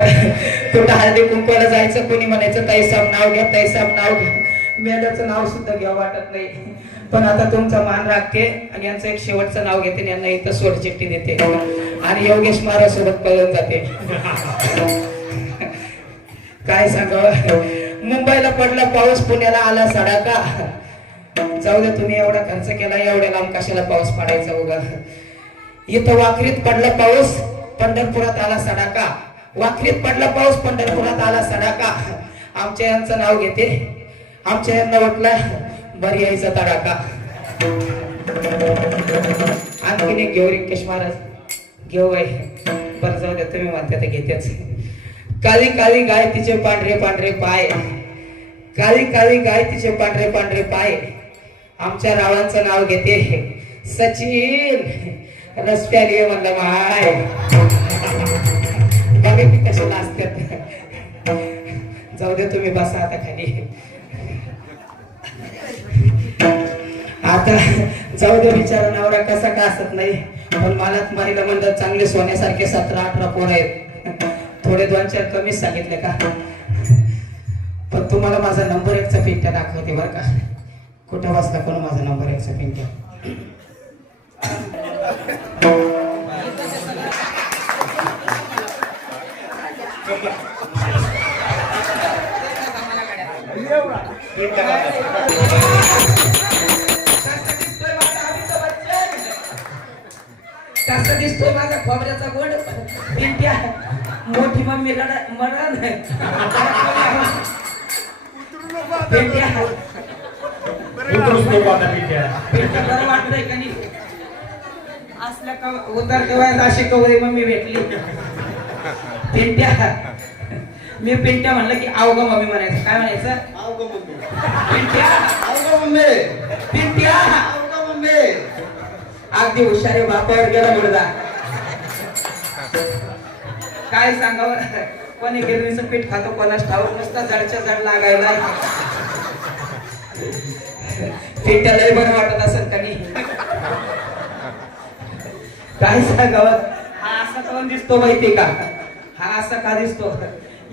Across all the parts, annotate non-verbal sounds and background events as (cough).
(laughs) कुठं हळदी कुंकवाला जायचं कोणी म्हणायचं ताईसाब नाव घ्या ताईसाब नाव घ्या. मेल्याचं नाव सुद्धा घ्या वाटत नाही. पण आता तुमचा मान राखते आणि यांचं एक शेवटचं नाव घेते यांना इथं सोडचिट्टी देते. आणि योगेश महाराज सोबत पळून जाते. (laughs) काय सांगावं मुंबईला पडला पाऊस पुण्याला आला सडाका. जाऊ दे तुम्ही एवढा खर्च केला एवढ्या लांब कशाला पाऊस पडायचा उगा? इथं वाखरीत पडला पाऊस पंढरपुरात आला सडाका. वाखरीत पडला पाऊस पंढरपुरात आला सडाका. आमच्या यांचं नाव घेते. आमच्या यांना वाटलं बरी यायचा तडाका आणखीन एक घेऊ रिंकेश महाराज. घेऊ बाई. बरं जाऊ द्या तुम्ही म्हणता ते घेतेच. काळी काळी गाय तिचे पांढरे पांढरे पाय. काळी काळी गाय तिचे पांढरे पांढरे पाय. आमच्या रावांचं नाव घेते. सचिन. रस्त्याने म्हणलं माय. बघा की कशाला नाचतात. जाऊ दे तुम्ही बसा आता खाली. आता जाऊ दे विचार नवरा कसा का असत नाही. पण मला महिला मंडळ चांगले सोन्यासारखे सतरा अठरा पोर आहेत. थोडे दोन चार कमीच सांगितले का? पण तुम्हाला माझा नंबर एकचा पिंट्या दाखवते बरं का. कुठं वाचला कोण माझा नंबर एकचा पिंट्या? दिसतोय माझा खोबऱ्याचा गोड पिंट्या मोठी मम्मी रडा मरण पिंट्या वाटतंय का नाही असल्या का उतर तेव्हा अशी कवरी मम्मी भेटली. पिंट्या. मी पिंट्या म्हणलं की अवघ मम्मी म्हणायचं. काय म्हणायचं? अवघं मम्मी. पिंट्या. अवघं मम्मी. पिंट्या. अवघं मम्मी. अगदी हुशारी बापावर गेला मुलगा. काय सांगावं? कोणी गिरणीचं पीठ खातो कोणाच ठाऊक नुसता जडच्या जड लागायला. पिंट्या लय बरं वाटत असेल नाही? काय सांगावं? हा असा कोण दिसतो माहिती का? हा असा का दिसतो?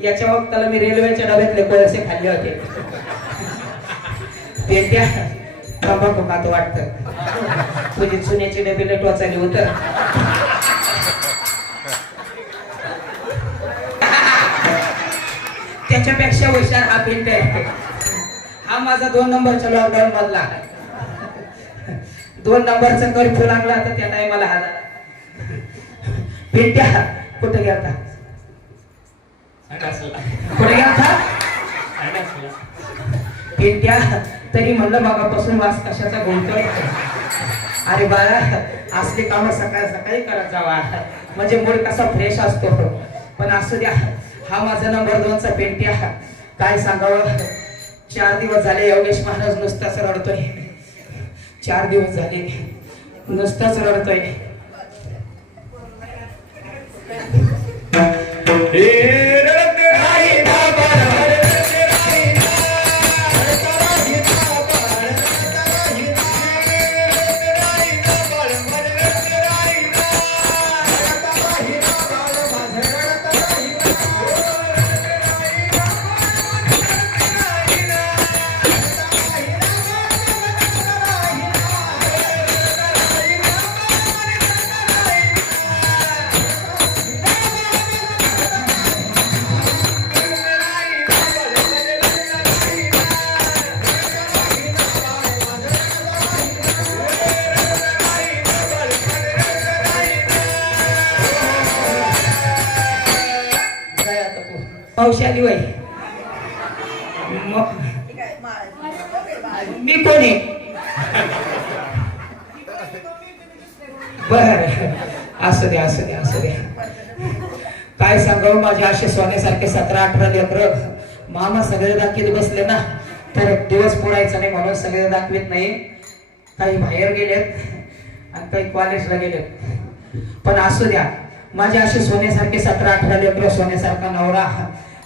याच्या वक्ताला मी रेल्वेच्या डब्यातले पैसे खाल्ले होते. पेट्या तंबाखू खातो वाटतं. तुझी चुन्याची डबी लट उतर. त्याच्यापेक्षा हुशार हा पिंट आहे. हा माझा दोन नंबरच्या लॉकडाऊन मधला. दोन नंबरचा कर्फ्यू लागला तर त्या टायमाला हा पिंट्या कुठे गेलता? कुठे गेलता तरी म्हणलं मागापासून वास कशाचा बोलतोय अरे बाळा असले काम सकाळ सकाळी करत जावा. म्हणजे मूड कसा फ्रेश असतो. पण असू द्या हा माझा नंबर दोनचा पेंट्या. काय सांगावं? चार दिवस झाले योगेश महाराज नुसताच रडतोय. चार दिवस झाले नुसताच रडतोय. हे तू आली बाई मी कोण आहे? बर असू द्या असू द्या असू द्या काय सांगावं? माझे असे सोन्यासारखे सतरा अठरा लेकर. मामा सगळे दाखवीत बसले ना. तर दिवस पुरायचा नाही म्हणून सगळे दाखवीत नाही. काही बाहेर गेलेत आणि काही कॉलेजला गेलेत. पण असू द्या. माझे असे सोन्यासारखे सतरा अठरा लेकर सोन्यासारखा नवरा.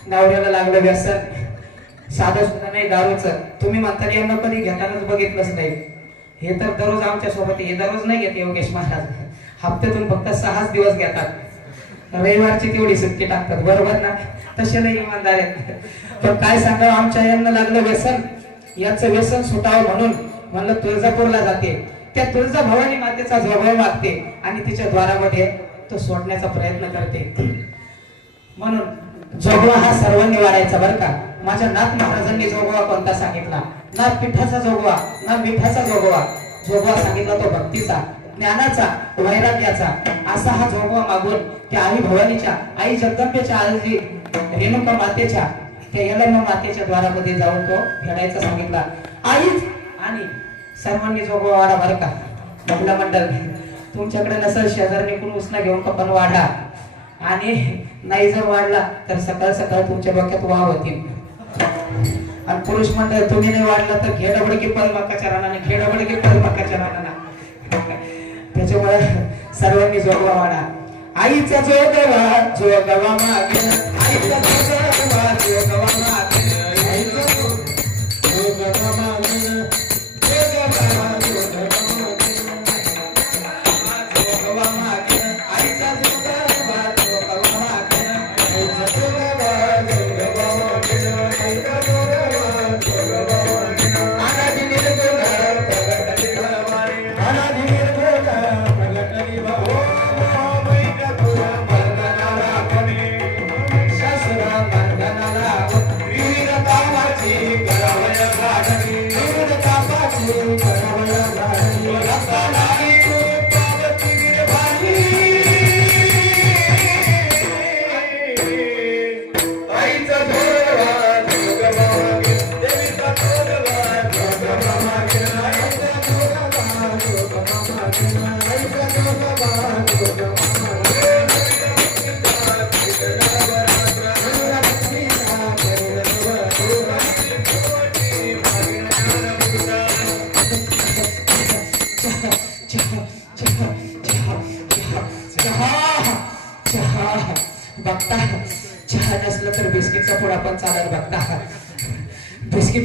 नवऱ्याला लागलं व्यसन. साधं सुद्धा नाही दारूचं. तुम्ही म्हणता यांना कधी घेतानाच बघितलंच नाही. हे तर दररोज आमच्यासोबत हे दररोज नाही घेत योगेश महाराज. हप्त्यातून फक्त सहाच दिवस घेतात. रविवारची तेवढी सुट्टी टाकतात. बरोबर ना? तसे नाही इमानदार आहेत. पण काय सांगावं? आमच्या यांना लागलं व्यसन. याचं व्यसन सुटावं म्हणून म्हणलं तुळजापूरला जाते. त्या तुळजा भवानी मातेचा जवळ मागते आणि तिच्या द्वारामध्ये तो सोडण्याचा प्रयत्न करते. म्हणून जोगवा हा सर्वांनी वाढायचा बरं का. माझ्या नाथ महाराजांनी जोगवा कोणता सांगितला? ना पिठाचा जोगवा ना मिठाचा जोगवा. जोगवा सांगितला तो भक्तीचा ज्ञानाचा वैराग्याचा. असा हा जोगवा मागून त्या आई भवानीच्या आई जगदंबेच्या आजी रेणुका मातेच्या त्या मातेच्या द्वारामध्ये जाऊन तो घेण्याचा सांगितला. आईच आणि सर्वांनी जोगवा वाढा बरं का. महिला मंडळ तुमच्याकडे नसेल शेजारने कोण उसना घेऊन कपन वाढा. आणि नाही जर वाढला तर सकाळ सकाळ तुमच्या डोक्यात वाव होतील आणि पुरुष मंडळ तुम्ही नाही वाढला तर खेडबड की पलमाकाच्या रानाने खेडबड की पलमाकाच्या रानाना. त्याच्यामुळे सर्वांनी जोगवा वाढा. आईचा जोगवा जोगवा मागे. आईचा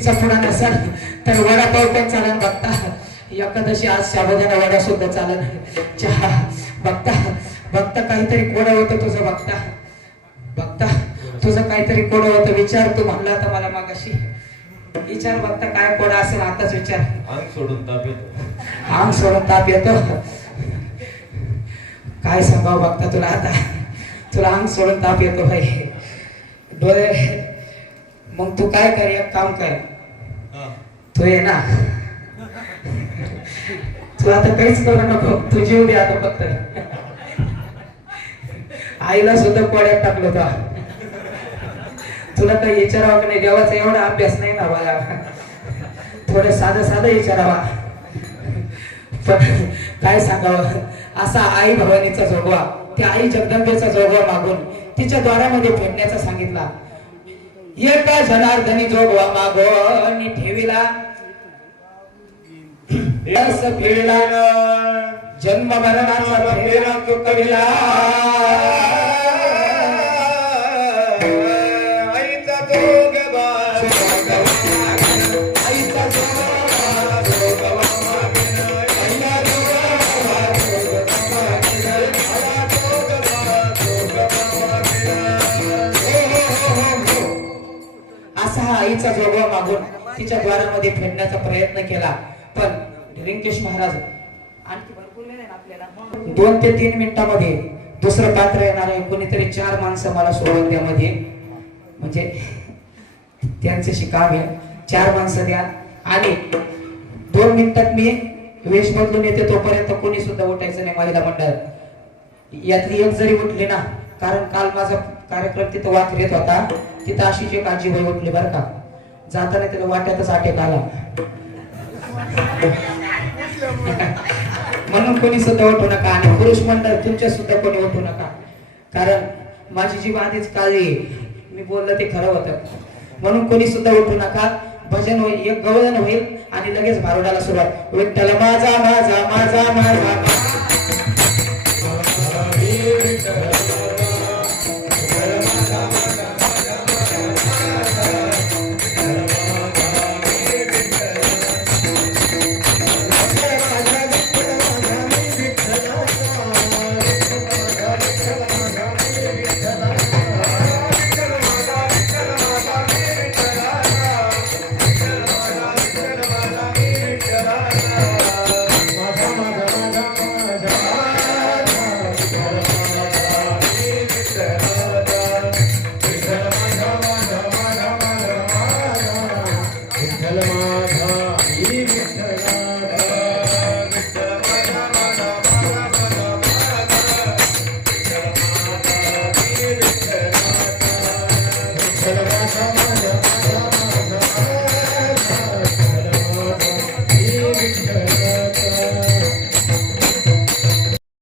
बिस्किटचा पुडा नसेल तर वडापाव पण चालेल बघता. एकादशी आज साबुदाणा वडा सुद्धा चालेल चहा बघता. बघता काहीतरी कोडं होतं तुझं बघता. बघता. तुझं काहीतरी कोडं होतं विचार तू म्हणला आता मला मागाशी. विचार बघता काय कोडं असेल आताच विचार. अंग सोडून ताप येतो. अंग सोडून ताप येतो. काय सांगावं बघता तुला आता. तुला अंग सोडून ताप येतो भाई. डोळे. मग तू काय कर एक काम कर. तू ये ना. तू आता काहीच करू नको. तू जीव दे आता फक्त. आईला सुद्धा कोड्यात टाकलं का तुला काही विचारावं की नाही? देवाचा एवढा अभ्यास नाही ना मला थोडं साधं साधं विचारावा. पण काय सांगावं? असा आई भवानीचा जोगवा त्या आई जगदंबेचा जोगवा मागून तिच्या द्वारामध्ये फेडण्याचा सांगितला. एका जनार्दनी जोगवा मागून ठेविला यस फिरला जन्म मरणाचा फेरा तो कविला आईचा आईचा असा हा आईचा जोगवा मागून तिच्या द्वारामध्ये फेडण्याचा प्रयत्न केला. पण रिंकेश महाराज आणखी भरपूर वेळ आहे ना आपल्याला. दोन ते तीन मिनिटामध्ये दुसरं पात्र येणार आहे कोणीतरी चार माणसं मला सोडून द्या मध्ये. म्हणजे त्यांचे काम आहे. चार माणसं द्या. आणि दोन मिनिटात मी वेश बदलून येते तोपर्यंत कोणी सुद्धा उठायचं नाही महिला मंडळ. यातली एक जरी उठली ना कारण काल माझा कार्यक्रम तिथं वाकर येत होता तिथं अशीच एक आजीबाई उठली बरं का. जाताना त्याला वाट्यातच आटेत आला. म्हणून कोणी सुद्धा उठू नका आणि पुरुष मंडळ तुमच्या सुद्धा कोणी उठू नका. कारण माझी जी आधीच काळजी आहे. मी बोललं ते खरं होतं. म्हणून कोणी सुद्धा उठू नका. भजन होईल एक गवळण होईल आणि लगेच भारुडाला सुरुवात. विठ्ठल माझा माझा माझा माझा.